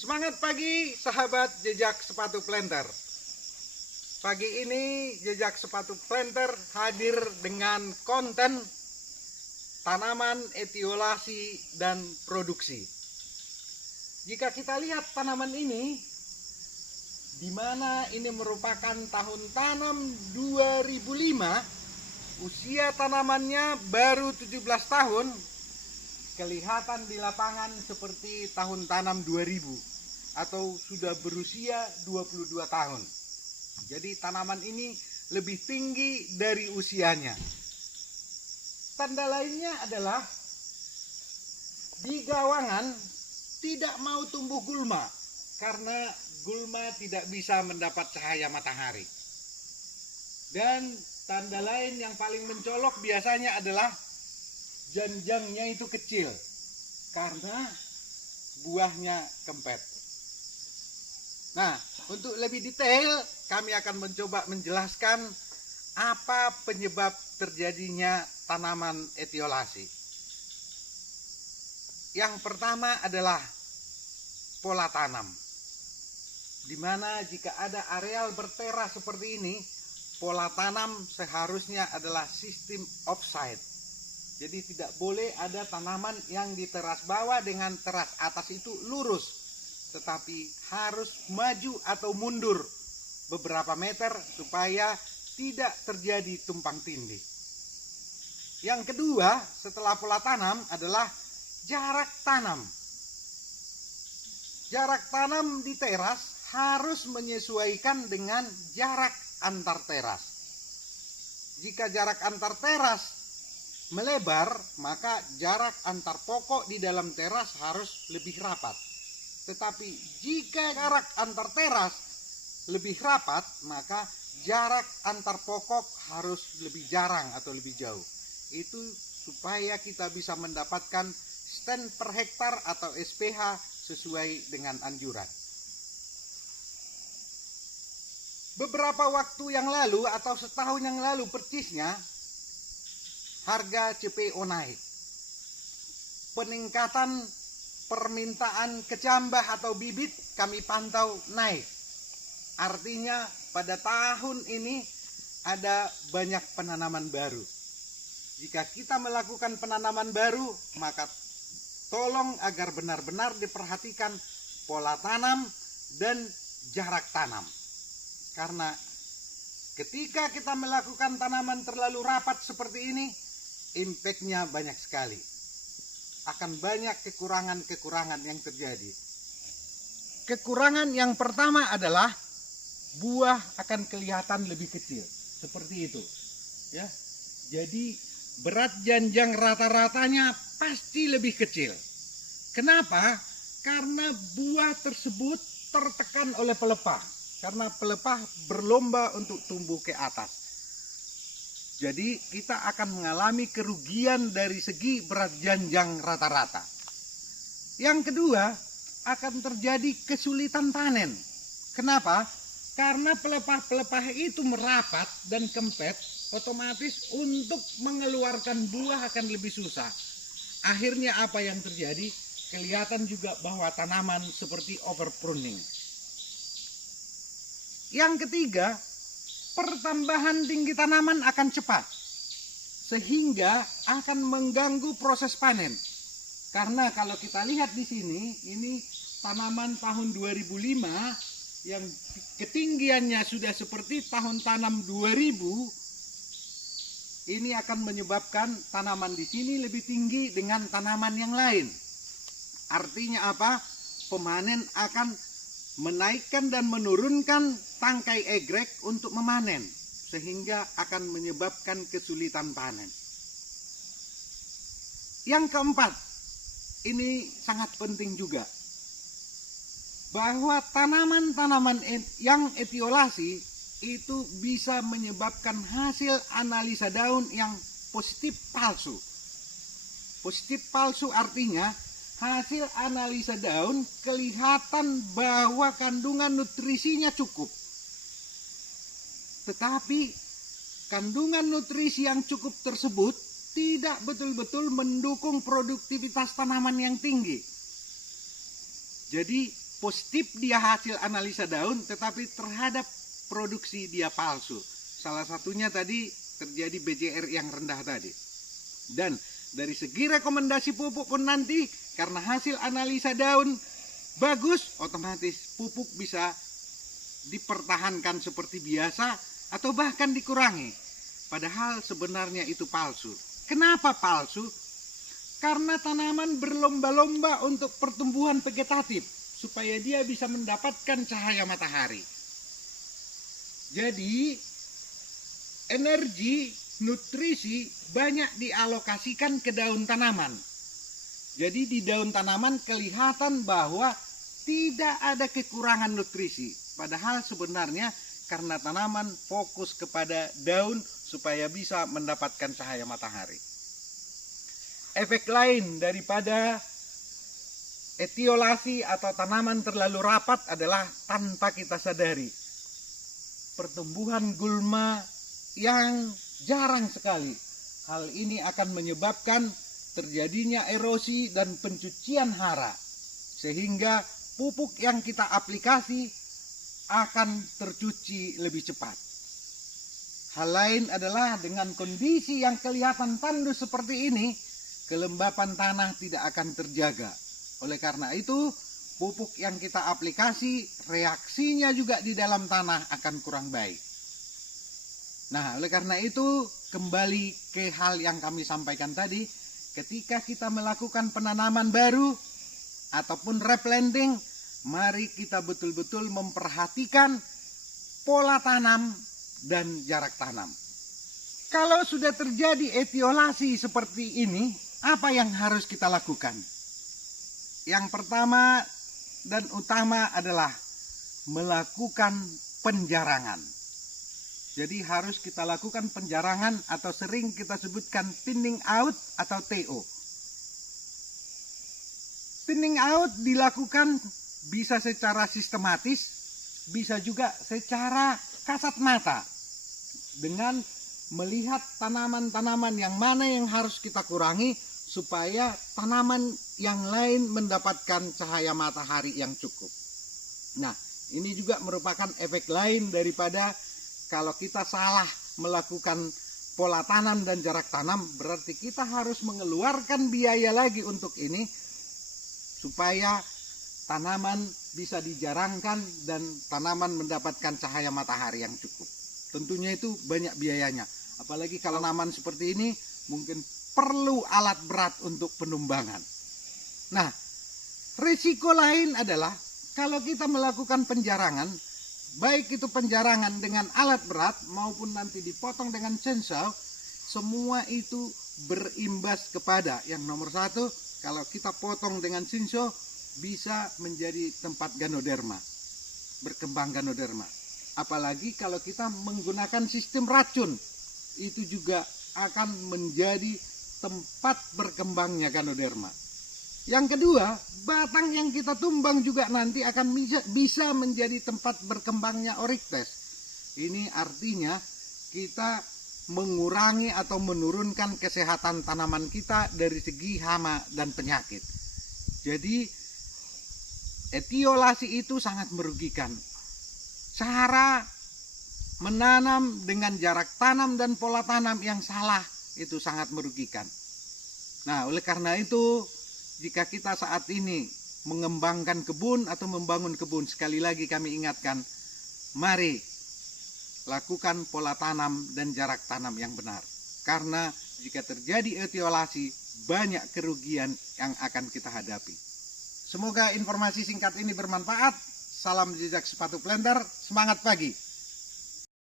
Semangat pagi sahabat jejak sepatu planter. Pagi ini jejak sepatu planter hadir dengan konten tanaman etiolasi dan produksi. Jika kita lihat tanaman ini, di mana ini merupakan tahun tanam 2005, usia tanamannya baru 17 tahun, kelihatan di lapangan seperti tahun tanam 2000 atau sudah berusia 22 tahun. Jadi tanaman ini lebih tinggi dari usianya. Tanda lainnya adalah di gawangan tidak mau tumbuh gulma karena gulma tidak bisa mendapat cahaya matahari. Dan tanda lain yang paling mencolok biasanya adalah janjangnya itu kecil karena buahnya kempet. Nah, untuk lebih detail kami akan mencoba menjelaskan apa penyebab terjadinya tanaman etiolasi. Yang pertama adalah pola tanam, di mana jika ada areal berteras seperti ini, pola tanam seharusnya adalah sistem offside. Jadi tidak boleh ada tanaman yang di teras bawah dengan teras atas itu lurus, tetapi harus maju atau mundur beberapa meter supaya tidak terjadi tumpang tindih. Yang kedua setelah pola tanam adalah jarak tanam. Jarak tanam di teras harus menyesuaikan dengan jarak antar teras. Jika jarak antar teras melebar, maka jarak antar pokok di dalam teras harus lebih rapat. Tetapi jika jarak antar teras lebih rapat, maka jarak antar pokok harus lebih jarang atau lebih jauh. Itu supaya kita bisa mendapatkan stand per hektar atau SPH sesuai dengan anjuran. Beberapa waktu yang lalu atau setahun yang lalu persisnya, harga CPO naik. Peningkatan permintaan kecambah atau bibit kami pantau naik. Artinya pada tahun ini ada banyak penanaman baru. Jika kita melakukan penanaman baru, maka tolong agar benar-benar diperhatikan pola tanam dan jarak tanam. Karena ketika kita melakukan tanaman terlalu rapat seperti ini, impact-nya banyak sekali. Akan banyak kekurangan-kekurangan yang terjadi. Kekurangan yang pertama adalah buah akan kelihatan lebih kecil. Seperti itu. Ya. Jadi berat janjang rata-ratanya pasti lebih kecil. Kenapa? Karena buah tersebut tertekan oleh pelepah. Karena pelepah berlomba untuk tumbuh ke atas. Jadi kita akan mengalami kerugian dari segi berat janjang rata-rata. Yang kedua, akan terjadi kesulitan panen. Kenapa? Karena pelepah-pelepah itu merapat dan kempet, otomatis untuk mengeluarkan buah akan lebih susah. Akhirnya apa yang terjadi? Kelihatan juga bahwa tanaman seperti overpruning. Yang ketiga, pertambahan tinggi tanaman akan cepat sehingga akan mengganggu proses panen. Karena kalau kita lihat di sini, ini tanaman tahun 2005 yang ketinggiannya sudah seperti tahun tanam 2000. Ini akan menyebabkan tanaman di sini lebih tinggi dengan tanaman yang lain. Artinya apa? Pemanen akan menaikkan dan menurunkan tangkai egrek untuk memanen, sehingga akan menyebabkan kesulitan panen. Yang keempat, ini sangat penting juga, bahwa tanaman-tanaman yang etiolasi itu bisa menyebabkan hasil analisa daun yang positif palsu. Positif palsu artinya hasil analisa daun kelihatan bahwa kandungan nutrisinya cukup. Tetapi kandungan nutrisi yang cukup tersebut tidak betul-betul mendukung produktivitas tanaman yang tinggi. Jadi positif dia hasil analisa daun, tetapi terhadap produksi dia palsu. Salah satunya tadi terjadi BCR yang rendah tadi. Dan dari segi rekomendasi pupuk pun nanti, karena hasil analisa daun bagus, otomatis pupuk bisa dipertahankan seperti biasa atau bahkan dikurangi. Padahal sebenarnya itu palsu. Kenapa palsu? Karena tanaman berlomba-lomba untuk pertumbuhan vegetatif supaya dia bisa mendapatkan cahaya matahari. Jadi energi, nutrisi banyak dialokasikan ke daun tanaman. Jadi di daun tanaman kelihatan bahwa tidak ada kekurangan nutrisi. Padahal sebenarnya karena tanaman fokus kepada daun supaya bisa mendapatkan cahaya matahari. Efek lain daripada etiolasi atau tanaman terlalu rapat adalah tanpa kita sadari. Pertumbuhan gulma yang jarang sekali. Hal ini akan menyebabkan terjadinya erosi dan pencucian hara. Sehingga pupuk yang kita aplikasi akan tercuci lebih cepat. Hal lain adalah dengan kondisi yang kelihatan tandus seperti ini, kelembapan tanah tidak akan terjaga. Oleh karena itu, pupuk yang kita aplikasi, reaksinya juga di dalam tanah akan kurang baik. Nah, oleh karena itu, kembali ke hal yang kami sampaikan tadi, ketika kita melakukan penanaman baru ataupun replanting, mari kita betul-betul memperhatikan pola tanam dan jarak tanam. Kalau sudah terjadi etiolasi seperti ini, apa yang harus kita lakukan? Yang pertama dan utama adalah melakukan penjarangan. Jadi harus kita lakukan penjarangan atau sering kita sebutkan thinning out atau TO. Thinning out dilakukan bisa secara sistematis, bisa juga secara kasat mata. Dengan melihat tanaman-tanaman yang mana yang harus kita kurangi supaya tanaman yang lain mendapatkan cahaya matahari yang cukup. Nah, ini juga merupakan efek lain daripada kalau kita salah melakukan pola tanam dan jarak tanam, berarti kita harus mengeluarkan biaya lagi untuk ini supaya tanaman bisa dijarangkan dan tanaman mendapatkan cahaya matahari yang cukup. Tentunya itu banyak biayanya. Apalagi kalau tanaman seperti ini mungkin perlu alat berat untuk penumbangan. Nah, risiko lain adalah kalau kita melakukan penjarangan, baik itu penjarangan dengan alat berat maupun nanti dipotong dengan chainsaw, semua itu berimbas kepada yang nomor satu, kalau kita potong dengan chainsaw bisa menjadi tempat ganoderma, berkembang ganoderma. Apalagi kalau kita menggunakan sistem racun, itu juga akan menjadi tempat berkembangnya ganoderma. Yang kedua, batang yang kita tumbang juga nanti akan bisa menjadi tempat berkembangnya Oryctes. Ini artinya kita mengurangi atau menurunkan kesehatan tanaman kita dari segi hama dan penyakit. Jadi etiolasi itu sangat merugikan. Cara menanam dengan jarak tanam dan pola tanam yang salah itu sangat merugikan. Nah, oleh karena itu, jika kita saat ini mengembangkan kebun atau membangun kebun, sekali lagi kami ingatkan, mari lakukan pola tanam dan jarak tanam yang benar. Karena jika terjadi etiolasi, banyak kerugian yang akan kita hadapi. Semoga informasi singkat ini bermanfaat. Salam jejak sepatu planter, semangat pagi.